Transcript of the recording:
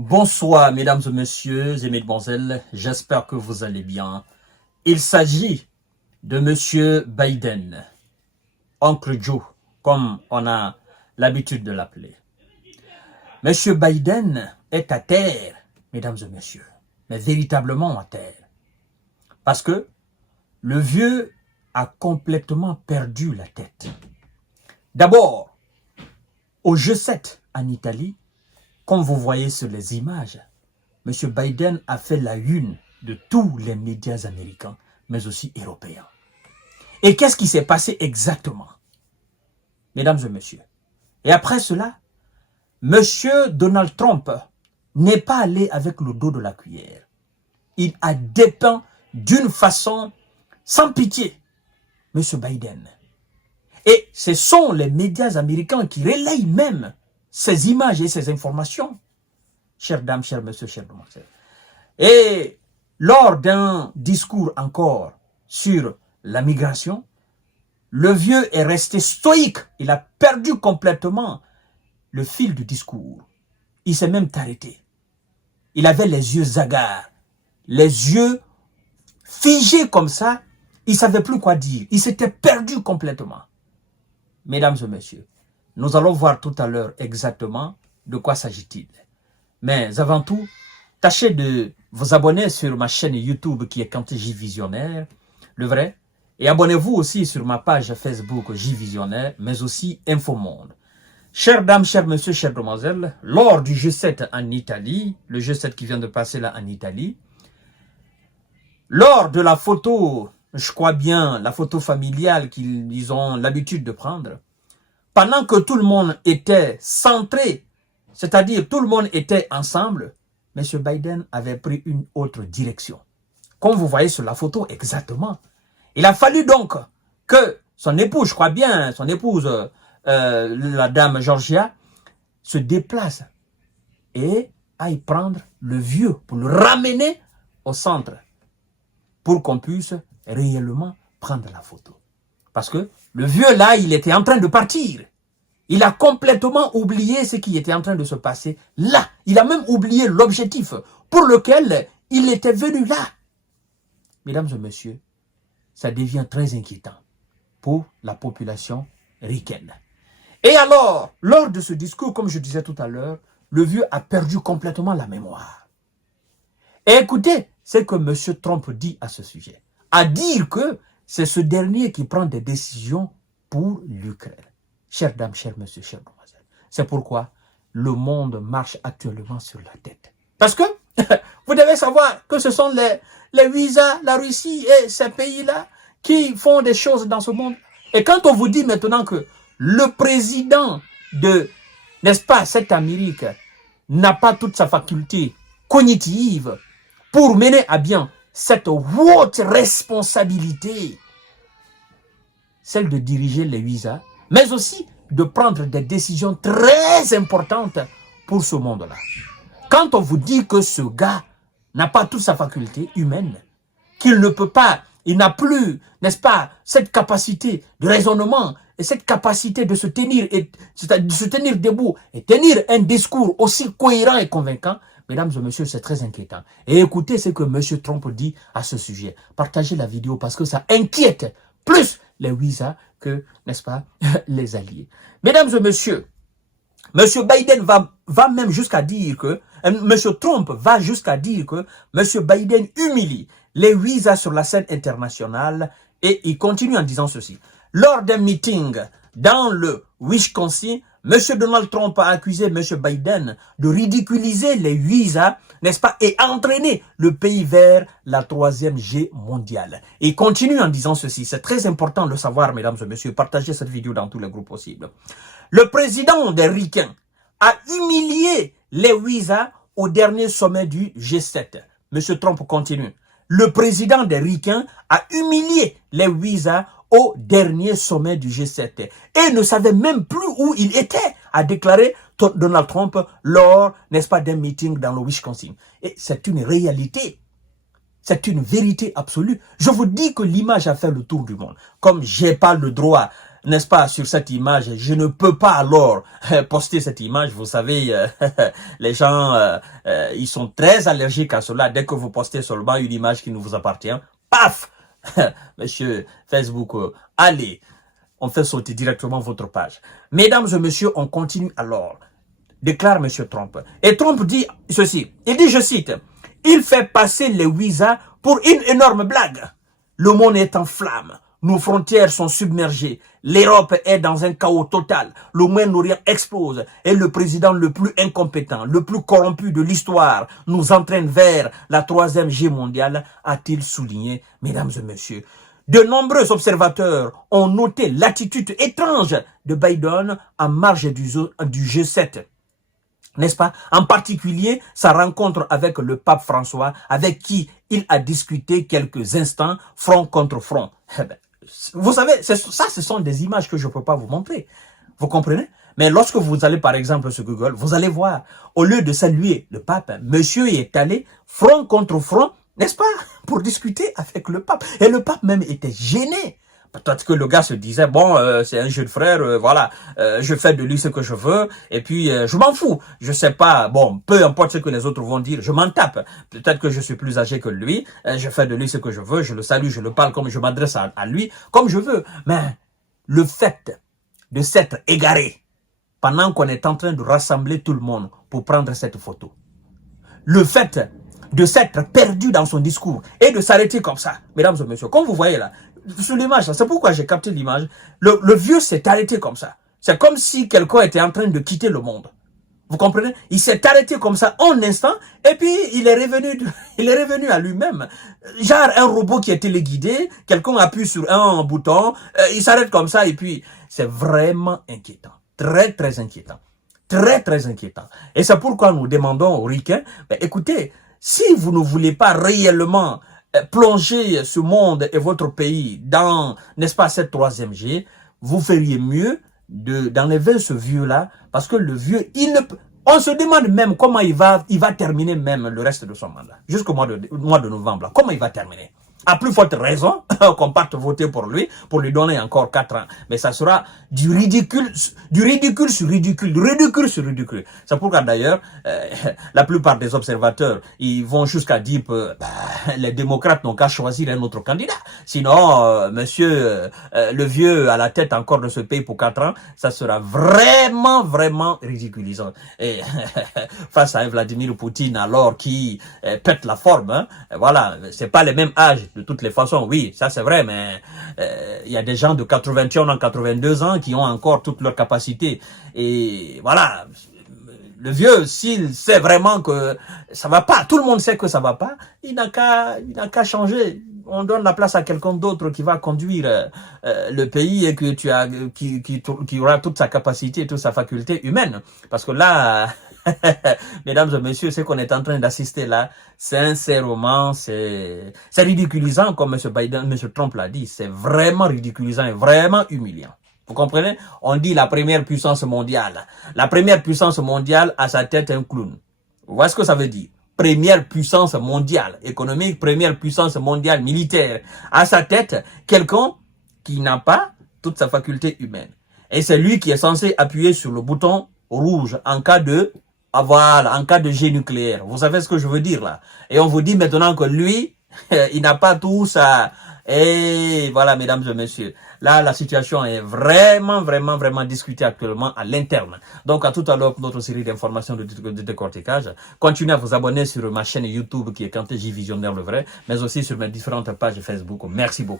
Bonsoir mesdames et messieurs et mesdemoiselles, j'espère que vous allez bien. Il s'agit de monsieur Biden, Oncle Joe, comme on a l'habitude de l'appeler. Monsieur Biden est à terre, mesdames et messieurs, mais véritablement à terre. Parce que le vieux a complètement perdu la tête. D'abord, au G7 en Italie, comme vous voyez sur les images, M. Biden a fait la une de tous les médias américains, mais aussi européens. Et qu'est-ce qui s'est passé exactement, mesdames et messieurs? Et après cela, M. Donald Trump n'est pas allé avec le dos de la cuillère. Il a dépeint d'une façon sans pitié M. Biden. Et ce sont les médias américains qui relayent même ces images et ces informations. Chères dames, chers messieurs, chers demoiselles. Et lors d'un discours encore sur la migration, le vieux est resté stoïque. Il a perdu complètement le fil du discours. Il s'est même arrêté. Il avait les yeux hagards, les yeux figés comme ça. Il ne savait plus quoi dire. Il s'était perdu complètement. Mesdames et messieurs, nous allons voir tout à l'heure exactement de quoi s'agit-il. Mais avant tout, tâchez de vous abonner sur ma chaîne YouTube qui est Kanté J Visionnaire, le vrai. Et abonnez-vous aussi sur ma page Facebook J Visionnaire, mais aussi Infomonde. Chères dames, chers messieurs, chères demoiselles, lors du G7 en Italie, le G7 qui vient de passer là en Italie, lors de la photo, je crois bien, la photo familiale qu'ils ont l'habitude de prendre, pendant que tout le monde était centré, c'est-à-dire tout le monde était ensemble, M. Biden avait pris une autre direction. Comme vous voyez sur la photo exactement. Il a fallu donc que son épouse, je crois bien, son épouse, la dame Georgia, se déplace et aille prendre le vieux pour le ramener au centre pour qu'on puisse réellement prendre la photo. Parce que le vieux là, il était en train de partir. Il a complètement oublié ce qui était en train de se passer là. Il a même oublié l'objectif pour lequel il était venu là. Mesdames et messieurs, ça devient très inquiétant pour la population ricaine. Et alors, lors de ce discours, comme je disais tout à l'heure, le vieux a perdu complètement la mémoire. Et écoutez ce que M. Trump dit à ce sujet. À dire que c'est ce dernier qui prend des décisions pour l'Ukraine. Chères dames, chers messieurs, chères demoiselles, c'est pourquoi le monde marche actuellement sur la tête. Parce que vous devez savoir que ce sont les visas, la Russie et ces pays-là qui font des choses dans ce monde. Et quand on vous dit maintenant que le président de, n'est-ce pas, cette Amérique n'a pas toute sa faculté cognitive pour mener à bien cette haute responsabilité, celle de diriger les visas, mais aussi de prendre des décisions très importantes pour ce monde-là. Quand on vous dit que ce gars n'a pas toute sa faculté humaine, qu'il ne peut pas, il n'a plus, n'est-ce pas, cette capacité de raisonnement et cette capacité de se tenir, de se tenir debout et tenir un discours aussi cohérent et convaincant, mesdames et messieurs, c'est très inquiétant. Et écoutez ce que M. Trump dit à ce sujet. Partagez la vidéo parce que ça inquiète plus les visas que, n'est-ce pas, les alliés. Mesdames et messieurs, M. Biden va même jusqu'à dire que, M. Trump va jusqu'à dire que M. Biden humilie les visas sur la scène internationale et il continue en disant ceci. Lors d'un meeting dans le Wisconsin, M. Donald Trump a accusé M. Biden de ridiculiser les visas, n'est-ce pas, et entraîner le pays vers la 3e G mondiale. Et il continue en disant ceci. C'est très important de le savoir, mesdames et messieurs. Partagez cette vidéo dans tous les groupes possibles. Le président des Ricains a humilié les visas au dernier sommet du G7. M. Trump continue. Le président des Ricains a humilié les visas au dernier sommet du G7 et ne savait même plus où il était, a déclaré Donald Trump lors, n'est-ce pas, d'un meeting dans le Wisconsin. Et c'est une réalité. C'est une vérité absolue. Je vous dis que l'image a fait le tour du monde. Comme j'ai pas le droit n'est-ce pas, sur cette image, je ne peux pas alors poster cette image. Vous savez, les gens, ils sont très allergiques à cela. Dès que vous postez seulement une image qui ne vous appartient, paf, monsieur Facebook, allez, on fait sauter directement votre page. Mesdames et messieurs, on continue alors. Déclare monsieur Trump. Et Trump dit ceci. Il dit, je cite, « Il fait passer les visas pour une énorme blague. Le monde est en flammes. Nos frontières sont submergées. L'Europe est dans un chaos total. Le Moyen-Orient explose. Et le président le plus incompétent, le plus corrompu de l'histoire nous entraîne vers la 3e guerre mondiale, a-t-il souligné, mesdames et messieurs. De nombreux observateurs ont noté l'attitude étrange de Biden en marge du G7. N'est-ce pas? En particulier, sa rencontre avec le pape François, avec qui il a discuté quelques instants, front contre front. Vous savez, ça, ce sont des images que je ne peux pas vous montrer. Vous comprenez? Mais lorsque vous allez, par exemple, sur Google, vous allez voir, au lieu de saluer le pape, monsieur est allé front contre front, n'est-ce pas? Pour discuter avec le pape. Et le pape même était gêné. Peut-être que le gars se disait, bon, c'est un jeune frère, voilà, je fais de lui ce que je veux, et puis je m'en fous, je sais pas, bon, peu importe ce que les autres vont dire, je m'en tape. Peut-être que je suis plus âgé que lui, je fais de lui ce que je veux, je le salue, je le parle comme je m'adresse à lui, comme je veux. Mais le fait de s'être égaré, pendant qu'on est en train de rassembler tout le monde pour prendre cette photo, le fait de s'être perdu dans son discours et de s'arrêter comme ça, mesdames et messieurs, comme vous voyez là, sur l'image, c'est pourquoi j'ai capté l'image, le vieux s'est arrêté comme ça. C'est comme si quelqu'un était en train de quitter le monde. Vous comprenez? Il s'est arrêté comme ça en instant et puis il est revenu à lui-même. Genre un robot qui est téléguidé, quelqu'un appuie sur un bouton, il s'arrête comme ça et puis c'est vraiment inquiétant. Très, très inquiétant. Très, très inquiétant. Et c'est pourquoi nous demandons aux ricains, ben, écoutez, si vous ne voulez pas réellement plonger ce monde et votre pays dans, n'est-ce pas, cette 3e guerre, vous feriez mieux d'enlever ce vieux-là, parce que le vieux, on se demande même comment il va terminer même le reste de son mandat, jusqu'au mois de novembre, là. Comment il va terminer? À plus forte raison qu'on parte voter pour lui donner encore 4 ans. Mais ça sera du ridicule sur ridicule, du ridicule sur ridicule. C'est pourquoi d'ailleurs, la plupart des observateurs, ils vont jusqu'à dire que les démocrates n'ont qu'à choisir un autre candidat. Sinon, monsieur le vieux à la tête encore de ce pays pour 4 ans, ça sera vraiment, vraiment ridiculisant. Et face à un Vladimir Poutine alors qui pète la forme, hein, voilà, c'est pas le même âge. De toutes les façons, oui, ça c'est vrai, mais il y a des gens de 81 ans, 82 ans qui ont encore toutes leurs capacités. Et voilà, le vieux, s'il sait vraiment que ça va pas, tout le monde sait que ça va pas, il n'a qu'à changer. On donne la place à quelqu'un d'autre qui va conduire le pays et que qui aura toute sa capacité, toute sa faculté humaine. Parce que là, mesdames et messieurs, ce qu'on est en train d'assister là, sincèrement, c'est ridiculisant, comme M. Trump l'a dit. C'est vraiment ridiculisant et vraiment humiliant. Vous comprenez? On dit la première puissance mondiale. La première puissance mondiale a sa tête un clown. Vous voyez ce que ça veut dire? Première puissance mondiale économique, première puissance mondiale militaire. À sa tête, quelqu'un qui n'a pas toute sa faculté humaine. Et c'est lui qui est censé appuyer sur le bouton rouge en cas de, en cas de jet nucléaire. Vous savez ce que je veux dire là? Et on vous dit maintenant que lui, il n'a pas tout ça. Et voilà, mesdames et messieurs, là, la situation est vraiment, vraiment, vraiment discutée actuellement à l'interne. Donc, à tout à l'heure pour notre série d'informations de décortiquage. Continuez à vous abonner sur ma chaîne YouTube qui est Kanté J Visionnaire le Vrai, mais aussi sur mes différentes pages Facebook. Merci beaucoup.